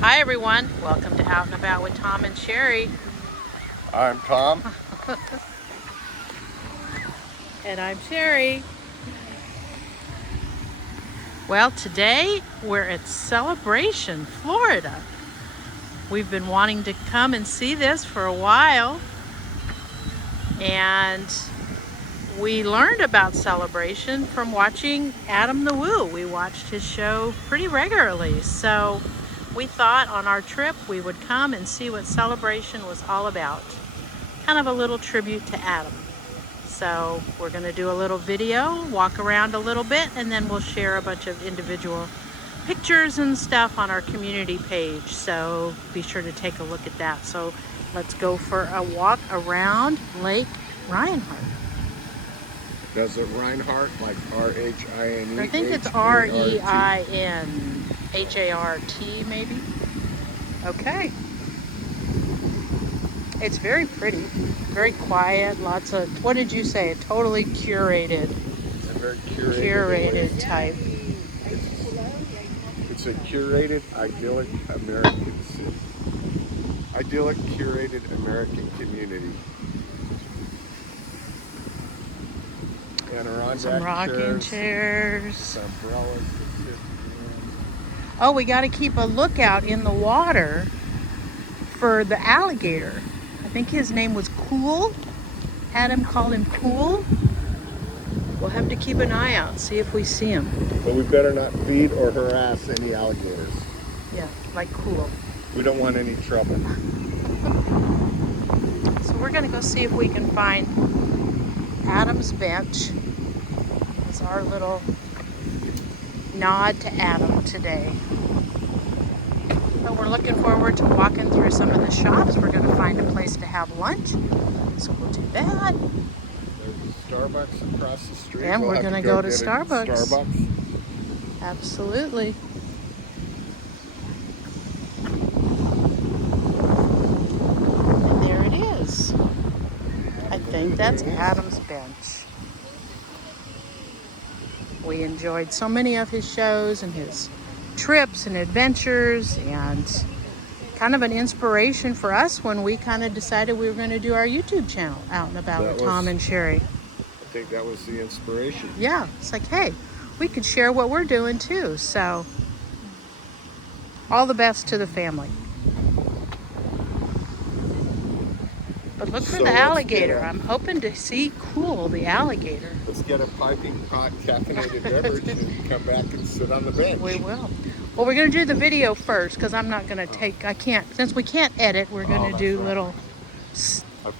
Hi everyone, welcome to Out and About with Tom and Sherry. I'm Tom. And I'm Sherry. Well, today we're at Celebration, Florida. We've been wanting to come and see this for a while, and we learned about Celebration from watching Adam the Woo. We watched his show pretty regularly, so we thought on our trip we would come and see what Celebration was all about. Kind of a little tribute to Adam. So we're going to do a little video, walk around a little bit, and then we'll share a bunch of individual pictures and stuff on our community page. So be sure to take a look at that. So let's go for a walk around Lake Rianhard. Does it Reinhardt like R-H-I-N-E? I think it's R-E-I-N-H-A-R-T maybe. Okay. It's very pretty, very quiet, lots of, what did you say, a totally curated. It's a very curated type. It's a curated, idyllic American city. Idyllic, curated American community. And Some rocking chairs. Some umbrellas to sit in. Oh, we got to keep a lookout in the water for the alligator. I think his name was Cool. Adam called him Cool. We'll have to keep an eye out, see if we see him. But we better not feed or harass any alligators. Yeah, like Cool. We don't want any trouble. So we're going to go see if we can find Adam's bench. It's our little nod to Adam today. But we're looking forward to walking through some of the shops. We're going to find a place to have lunch. So we'll do that. There's a Starbucks across the street. And we're going to go to Starbucks. Starbucks. Absolutely. And there it is. I think that's Adam's bench. We enjoyed so many of his shows and his trips and adventures, and kind of an inspiration for us when we kind of decided we were going to do our YouTube channel, Out and About with Tom and Sherry. I think that was the inspiration. Yeah, it's like, hey, we could share what we're doing too. So all the best to the family. But look for the alligator. I'm hoping to see Cool, the alligator. Let's get a piping hot caffeinated beverage and come back and sit on the bench. We will. Well, we're going to do the video first because I'm not going to I can't, since we can't edit, we're going to do little,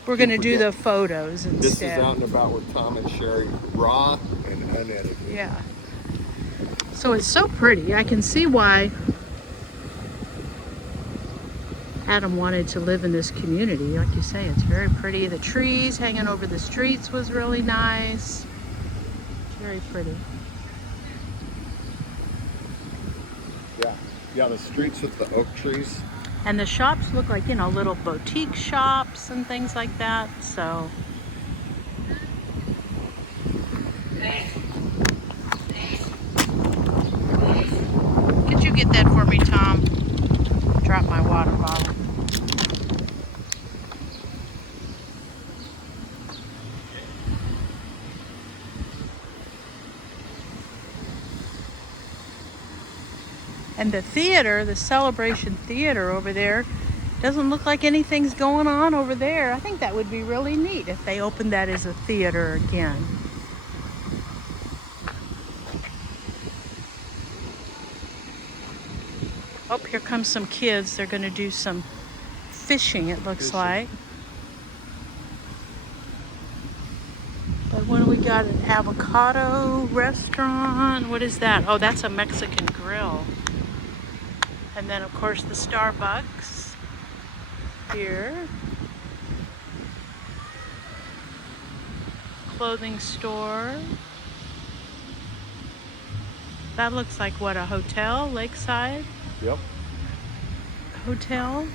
we're going to do the photos instead. This is Out and About with Tom and Sherry, raw and unedited. Yeah. So it's so pretty. I can see why Adam wanted to live in this community. Like you say, it's very pretty. The trees hanging over the streets was really nice. Very pretty. Yeah, the streets with the oak trees. And the shops look like, you know, little boutique shops and things like that. So could you get that for me, Tom? Drop my water bottle. And the theater, the Celebration Theater over there, doesn't look like anything's going on over there. I think that would be really neat if they opened that as a theater again. Oh, here comes some kids. They're going to do some fishing, it looks like. But what do we got? An avocado restaurant. What is that? Oh, that's a Mexican grill. And then, of course, the Starbucks here. Clothing store. That looks like what, a hotel, lakeside? Yep. Hotel.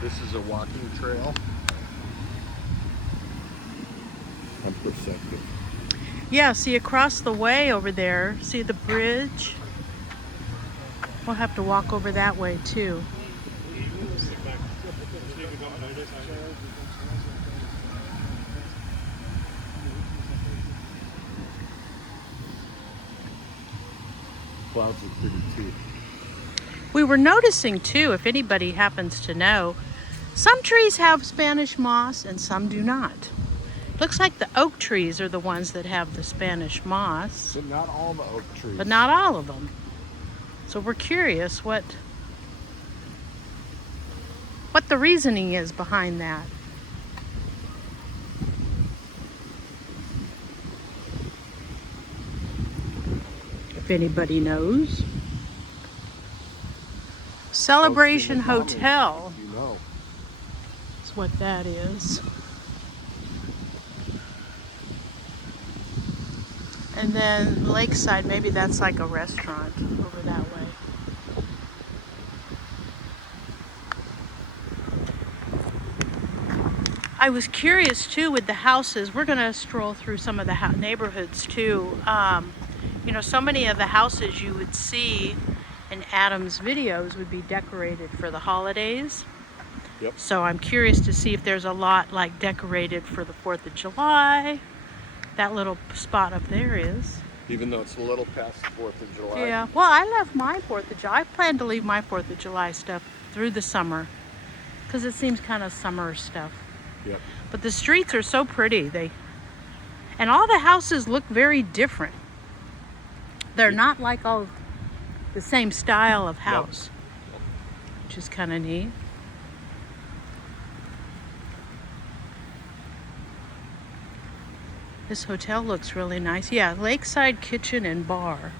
This is a walking trail. I'm perceptive. Yeah, see across the way over there, see the bridge? We'll have to walk over that way too. Clouds are pretty too. We were noticing too, if anybody happens to know, some trees have Spanish moss and some do not. Looks like the oak trees are the ones that have the Spanish moss. But not all the oak trees. But not all of them. So we're curious what the reasoning is behind that. If anybody knows. Celebration Hotel. You know. That's what that is. And then Lakeside, maybe that's like a restaurant over that way. I was curious too with the houses. We're going to stroll through some of the neighborhoods too. You know, so many of the houses you would see in Adam's videos would be decorated for the holidays. Yep. So I'm curious to see if there's a lot like decorated for the 4th of July. That little spot up there is. Even though it's a little past the 4th of July. Yeah. Well, I left my 4th of July. I plan to leave my 4th of July stuff through the summer because it seems kind of summer stuff. Yep. But the streets are so pretty. And all the houses look very different. They're not like all the same style of house, which is kind of neat. This hotel looks really nice. Yeah, Lakeside Kitchen and Bar.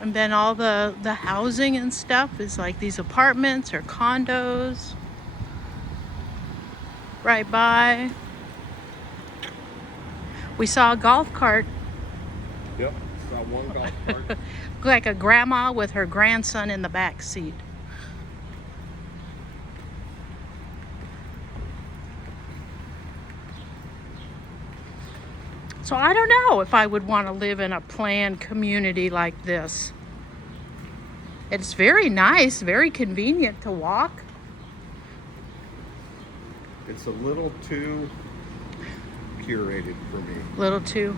And then all the housing and stuff is like these apartments or condos right by. We saw a golf cart. Yep, saw one golf cart. Like a grandma with her grandson in the back seat. So I don't know if I would want to live in a planned community like this. It's very nice, very convenient to walk. It's a little too curated for me. A little too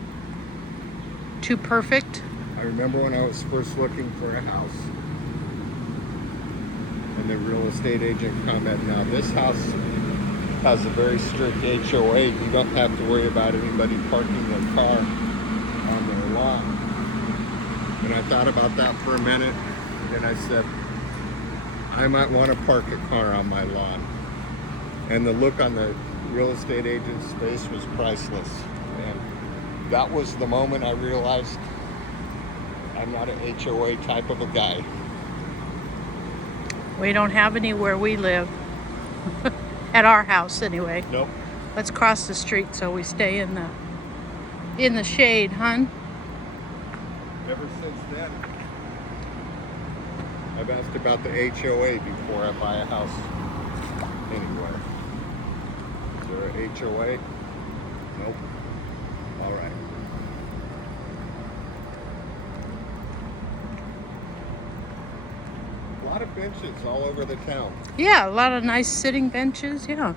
perfect. I remember when I was first looking for a house and the real estate agent commented, now this house has a very strict HOA. You don't have to worry about anybody parking their car on their lawn. And I thought about that for a minute and I said, I might want to park a car on my lawn. And the look on the real estate agent's face was priceless. And that was the moment I realized I'm not an HOA type of a guy. We don't have any where we live. At our house anyway. Nope. Let's cross the street so we stay in the shade, hun. Ever since then, I've asked about the HOA before I buy a house anywhere. Is there a HOA? Nope. All right. A lot of benches all over the town. Yeah, a lot of nice sitting benches, yeah.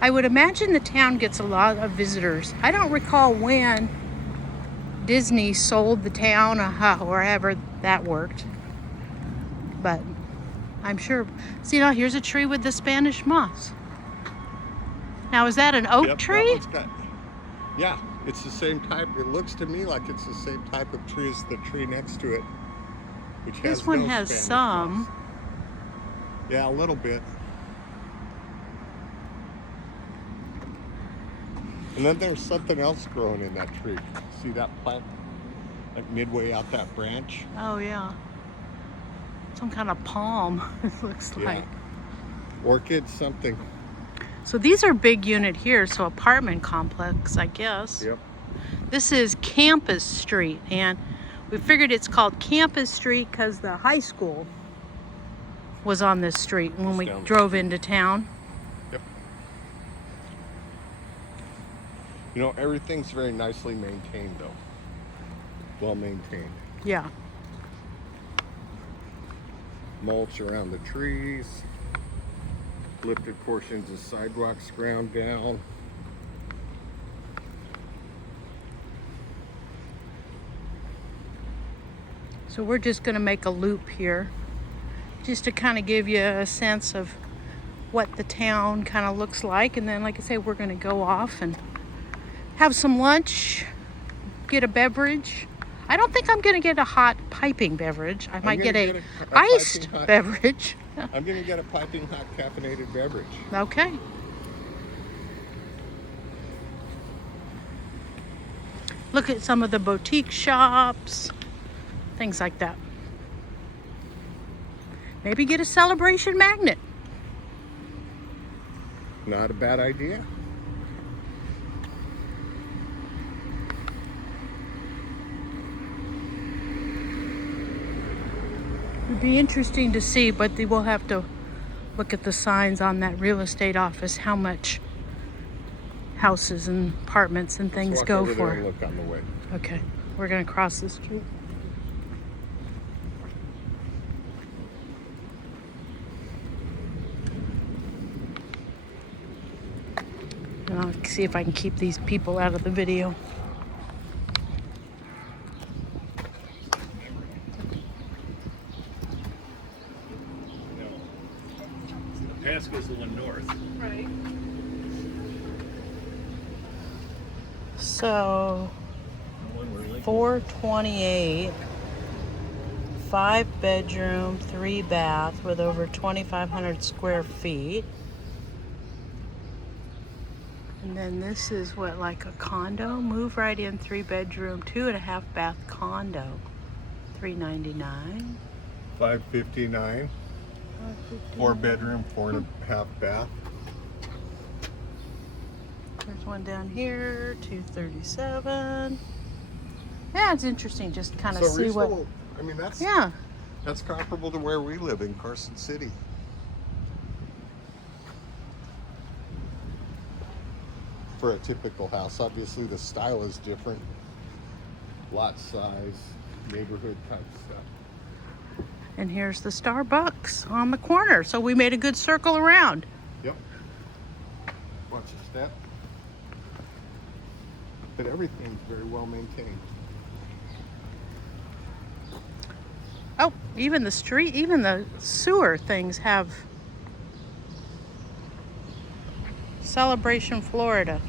I would imagine the town gets a lot of visitors. I don't recall when Disney sold the town or however that worked. But I'm sure. See, now here's a tree with the Spanish moss. Now, is that an oak tree? Yeah, it's the same type. It looks to me like it's the same type of tree as the tree next to it. Which has This one no has Spanish some. moss. Yeah, a little bit. And then there's something else growing in that tree. See that plant? Like midway out that branch? Oh, yeah. Some kind of palm, it looks like. Orchid, something. So these are big unit here, so apartment complex, I guess. Yep. This is Campus Street, and we figured it's called Campus Street because the high school was on this street when we drove into town. Yep. You know, everything's very nicely maintained though. Well maintained. Yeah. Mulch around the trees. Lifted portions of sidewalks ground down. So we're just going to make a loop here just to kind of give you a sense of what the town kind of looks like. And then, like I say, we're going to go off and have some lunch, get a beverage. I don't think I'm going to get a hot piping beverage. I might get a iced beverage. I'm going to get a piping hot caffeinated beverage. Okay. Look at some of the boutique shops, things like that. Maybe get a celebration magnet. Not a bad idea. It'd be interesting to see, but we'll have to look at the signs on that real estate office, how much houses and apartments and things Let's walk go over for. there and look on the way. Okay, we're gonna cross the street. And I'll see if I can keep these people out of the video. Pasco's the one north. Right. So, The one where Lake 428, 5-bedroom, 3-bath with over 2,500 square feet. And then this is what, like a condo? Move right in, 3-bedroom, 2.5-bath condo, $399. $559. 4-bedroom, 4.5 bath. There's one down here, $237. Yeah, it's interesting just kind of see what. I mean, that's Yeah. that's comparable to where we live in Carson City. For a typical house, obviously the style is different. Lot size, neighborhood type stuff. And here's the Starbucks on the corner. So we made a good circle around. Yep. Watch your step. But everything's very well maintained. Oh, even the street, even the sewer things have Celebration, Florida.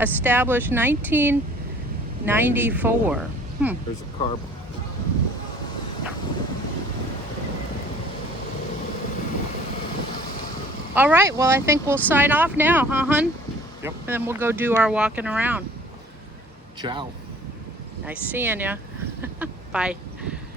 Established 1994. There's a car. All right, well, I think we'll sign off now, huh, hun? Yep. And then we'll go do our walking around. Ciao. Nice seeing you. Bye.